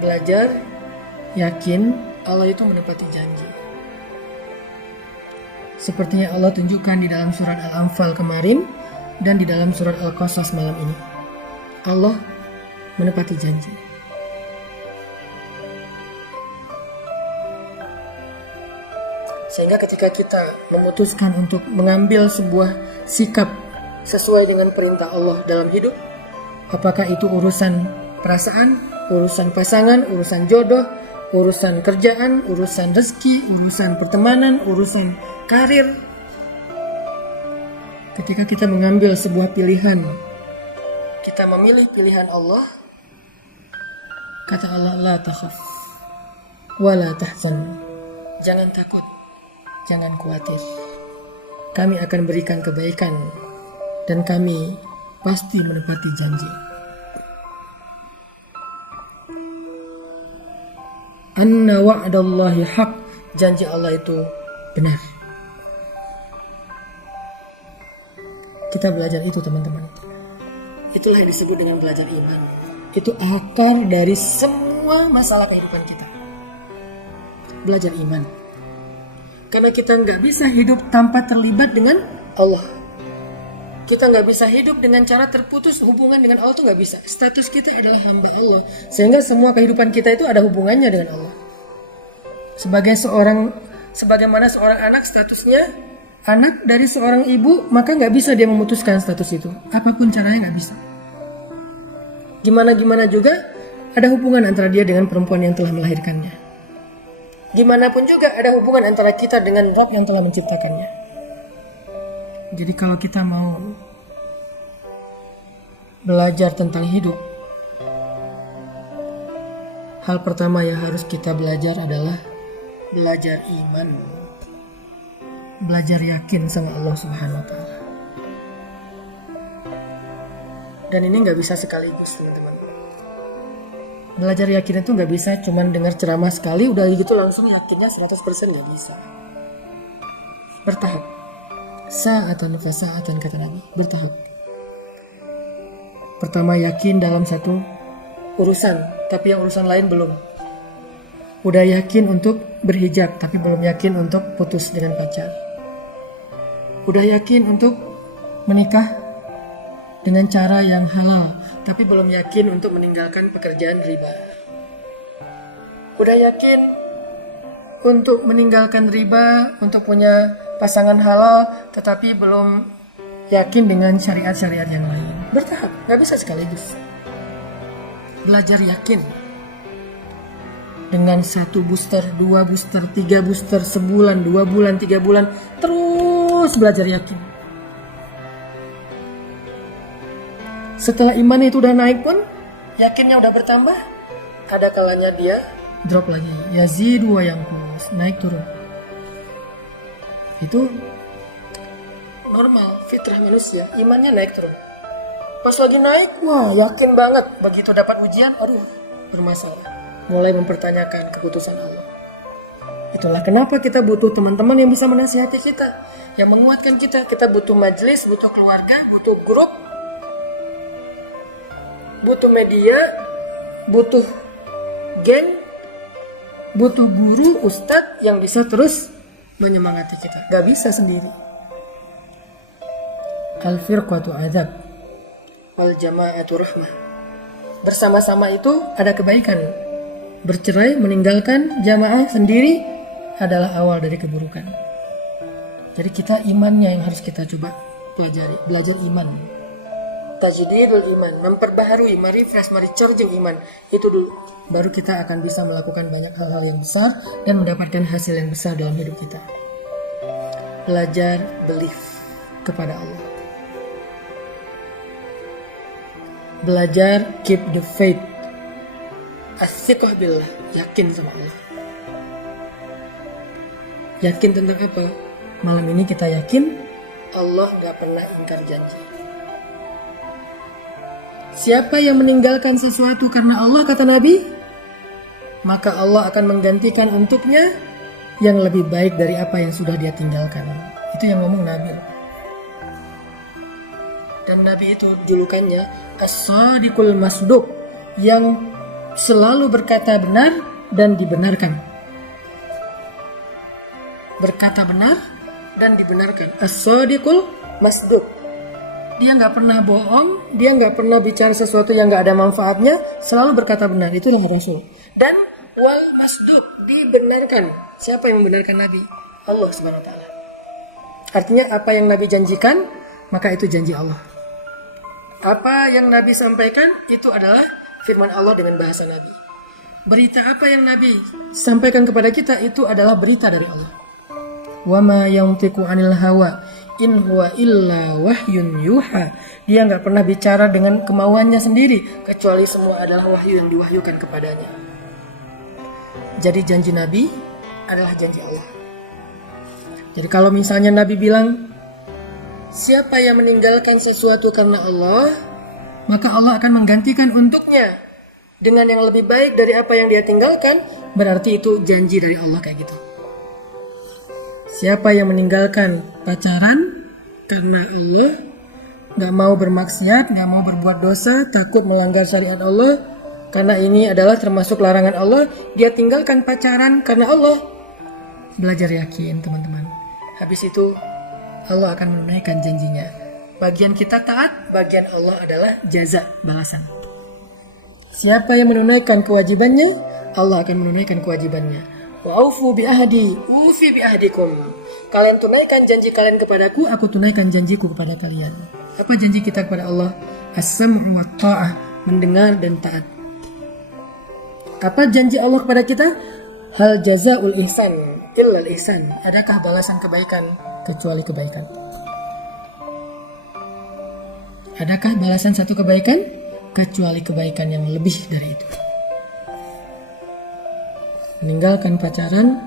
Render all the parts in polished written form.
belajar yakin Allah itu menepati janji. Sepertinya Allah tunjukkan di dalam surat Al-Anfal kemarin dan di dalam surat Al-Qasas malam ini. Allah menepati janji. Sehingga ketika kita memutuskan untuk mengambil sebuah sikap sesuai dengan perintah Allah dalam hidup, apakah itu urusan perasaan, urusan pasangan, urusan jodoh, urusan kerjaan, urusan rezeki, urusan pertemanan, urusan karir. Ketika kita mengambil sebuah pilihan, kita memilih pilihan Allah, kata Allah, la takhaf wa la tahzan. Jangan takut, jangan khawatir. Kami akan berikan kebaikan dan kami pasti menepati janji. Anna wa'dallahi haq, janji Allah itu benar. Kita belajar itu teman-teman. Itulah yang disebut dengan belajar iman. Itu akar dari semua masalah kehidupan kita. Belajar iman. Karena kita nggak bisa hidup tanpa terlibat dengan Allah. Kita nggak bisa hidup dengan cara terputus hubungan dengan Allah, itu nggak bisa. Status kita adalah hamba Allah, sehingga semua kehidupan kita itu ada hubungannya dengan Allah. Sebagaimana seorang anak statusnya anak dari seorang ibu, maka nggak bisa dia memutuskan status itu. Apapun caranya nggak bisa. Gimana juga ada hubungan antara dia dengan perempuan yang telah melahirkannya. Gimana pun juga ada hubungan antara kita dengan Rabb yang telah menciptakannya. Jadi kalau kita mau belajar tentang hidup, hal pertama yang harus kita belajar adalah belajar iman. Belajar yakin sama Allah Subhanahu wa Ta'ala. Dan ini gak bisa sekaligus teman-teman. Belajar yakin itu gak bisa cuman dengar ceramah sekali udah gitu langsung yakinnya 100% gak bisa. Bertahap. Sa'atan fasa'atan kata Nabi, bertahap. Pertama yakin dalam satu urusan, tapi yang urusan lain belum. Udah yakin untuk berhijab, tapi belum yakin untuk putus dengan pacar. Udah yakin untuk menikah dengan cara yang halal, tapi belum yakin untuk meninggalkan pekerjaan riba. Udah yakin untuk meninggalkan riba, untuk punya pasangan halal, tetapi belum yakin dengan syariat-syariat yang lain. Bertahap, gak bisa sekaligus. Belajar yakin. Dengan 1 booster, 2 booster, 3 booster, sebulan, 2 bulan, 3 bulan, terus belajar yakin. Setelah iman itu udah naik pun, yakinnya udah bertambah, ada kalanya dia drop lagi. Yazidu wa yanqus, naik turun. Itu normal, fitrah manusia, imannya naik turun. Pas lagi naik, wah yakin banget. Begitu dapat ujian, aduh bermasalah. Mulai mempertanyakan keputusan Allah. Itulah kenapa kita butuh teman-teman yang bisa menasihati kita, yang menguatkan kita. Kita butuh majelis, butuh keluarga, butuh grup, butuh media, butuh geng, butuh guru, ustadz yang bisa terus menyemangati kita. Gak bisa sendiri. Al-firqatu adzab wal jama'atu rahmah. Bersama-sama itu ada kebaikan. Bercerai, meninggalkan jamaah sendiri adalah awal dari keburukan. Jadi kita imannya yang harus kita coba pelajari. Belajar iman. Tajdidul iman, memperbaharui, merefresh, merecharging iman. Itu dulu. Baru kita akan bisa melakukan banyak hal-hal yang besar dan mendapatkan hasil yang besar dalam hidup kita. Belajar belief kepada Allah. Belajar keep the faith. As-siqah billah, yakin sama Allah. Yakin tentang apa? Malam ini kita yakin Allah gak pernah ingkar janji. Siapa yang meninggalkan sesuatu karena Allah, kata Nabi, maka Allah akan menggantikan untuknya yang lebih baik dari apa yang sudah dia tinggalkan. Itu yang ngomong Nabi. Dan Nabi itu julukannya As-Sadiqul Masduq, yang selalu berkata benar dan dibenarkan. Berkata benar dan dibenarkan. As-sadiqul masduq. Dia nggak pernah bohong, dia nggak pernah bicara sesuatu yang nggak ada manfaatnya, selalu berkata benar. Itulah Rasul. Dan wal masduq, dibenarkan. Siapa yang membenarkan Nabi? Allah Subhanahu wa taala. Artinya apa yang Nabi janjikan, maka itu janji Allah. Apa yang Nabi sampaikan, itu adalah firman Allah dengan bahasa Nabi. Berita apa yang Nabi sampaikan kepada kita, itu adalah berita dari Allah. Wa ma yantiqu 'anil hawa in huwa illa wahyun yuha. Dia nggak pernah bicara dengan kemauannya sendiri, kecuali semua adalah wahyu yang diwahyukan kepadanya. Jadi janji Nabi adalah janji Allah. Jadi kalau misalnya Nabi bilang, siapa yang meninggalkan sesuatu karena Allah, maka Allah akan menggantikan untuknya dengan yang lebih baik dari apa yang dia tinggalkan, berarti itu janji dari Allah kayak gitu. Siapa yang meninggalkan pacaran karena Allah, gak mau bermaksiat, gak mau berbuat dosa, takut melanggar syariat Allah, karena ini adalah termasuk larangan Allah, dia tinggalkan pacaran karena Allah. Belajar yakin teman-teman. Habis itu Allah akan menunaikan janjinya. Bagian kita taat, bagian Allah adalah jaza, balasan. Siapa yang menunaikan kewajibannya, Allah akan menunaikan kewajibannya. Wa'ufu bi'ahdi, ufi bi'ahdikum. Kalian tunaikan janji kalian kepadaku, aku tunaikan janjiku kepada kalian. Apa janji kita kepada Allah? As-sam'u wa ta'ah, mendengar dan taat. Apa janji Allah kepada kita? Hal jazaul ihsan illal ihsan. Adakah balasan kebaikan kecuali kebaikan? Adakah balasan satu kebaikan kecuali kebaikan yang lebih dari itu? Meninggalkan pacaran,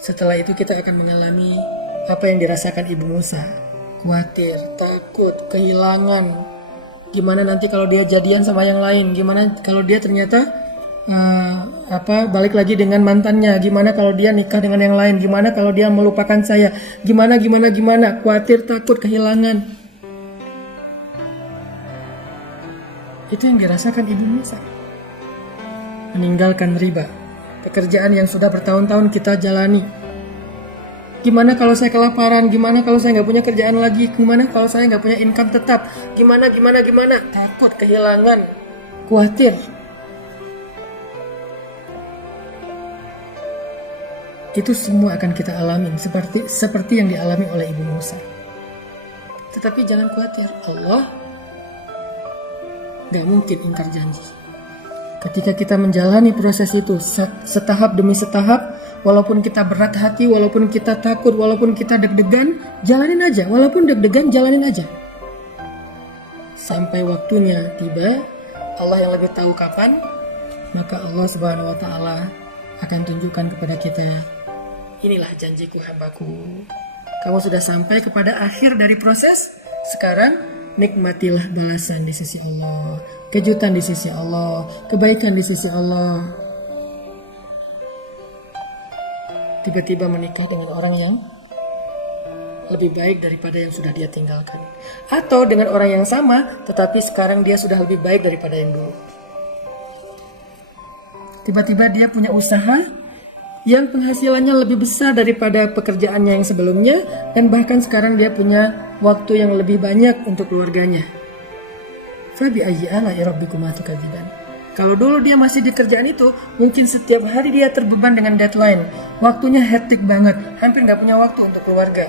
setelah itu kita akan mengalami apa yang dirasakan Ibu Musa. Khawatir, takut, kehilangan. Gimana nanti kalau dia jadian sama yang lain? Gimana kalau dia ternyata balik lagi dengan mantannya? Gimana kalau dia nikah dengan yang lain? Gimana kalau dia melupakan saya? Gimana? Khawatir, takut, kehilangan. Itu yang dirasakan Ibu Musa. Meninggalkan riba, pekerjaan yang sudah bertahun-tahun kita jalani. Gimana kalau saya kelaparan? Gimana kalau saya nggak punya kerjaan lagi? Gimana kalau saya nggak punya income tetap? Gimana? Takut, kehilangan, khawatir. Itu semua akan kita alami seperti yang dialami oleh Ibu Musa. Tetapi jangan khawatir, Allah nggak mungkin ingkar janji. Ketika kita menjalani proses itu setahap demi setahap, walaupun kita berat hati, walaupun kita takut, walaupun kita deg-degan, jalanin aja. Walaupun deg-degan, jalanin aja. Sampai waktunya tiba, Allah yang lebih tahu kapan, maka Allah Subhanahu wa taala akan tunjukkan kepada kita, inilah janjiku hambaku. Kamu sudah sampai kepada akhir dari proses. Sekarang nikmatilah balasan di sisi Allah, kejutan di sisi Allah, kebaikan di sisi Allah. Tiba-tiba menikah dengan orang yang lebih baik daripada yang sudah dia tinggalkan. Atau dengan orang yang sama, tetapi sekarang dia sudah lebih baik daripada yang dulu. Tiba-tiba dia punya usaha yang penghasilannya lebih besar daripada pekerjaannya yang sebelumnya, dan bahkan sekarang dia punya waktu yang lebih banyak untuk keluarganya. Fabi ayyi ala'i rabbikuma tukadziban. Kalau dulu dia masih di kerjaan itu, mungkin setiap hari dia terbeban dengan deadline. Waktunya hektik banget, hampir nggak punya waktu untuk keluarga.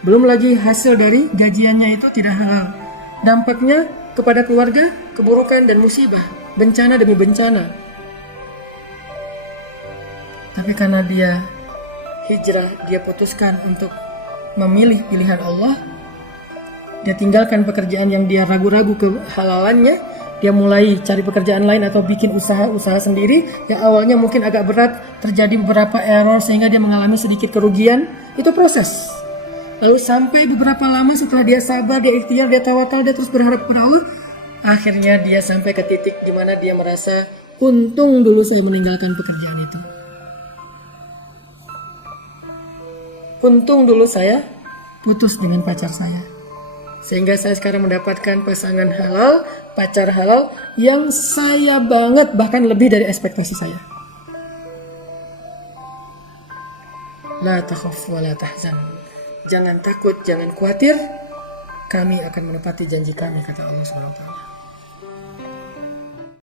Belum lagi hasil dari gajiannya itu tidak halal. Dampaknya kepada keluarga, keburukan dan musibah, bencana demi bencana. Tapi karena dia hijrah, dia putuskan untuk memilih pilihan Allah. Dia tinggalkan pekerjaan yang dia ragu-ragu kehalalannya. Dia mulai cari pekerjaan lain atau bikin usaha sendiri. Yang awalnya mungkin agak berat, terjadi beberapa error sehingga dia mengalami sedikit kerugian. Itu proses. Lalu sampai beberapa lama setelah dia sabar, dia ikhtiar, dia tawakal, dia terus berharap kepada Allah. Akhirnya dia sampai ke titik di mana dia merasa, untung dulu saya meninggalkan pekerjaan itu. Untung dulu saya putus dengan pacar saya. Sehingga saya sekarang mendapatkan pasangan halal, pacar halal yang saya banget, bahkan lebih dari ekspektasi saya. La takhaf wa la tahzan. Jangan takut, jangan khawatir. Kami akan menepati janji kami, kata Allah Subhanahu wa taala.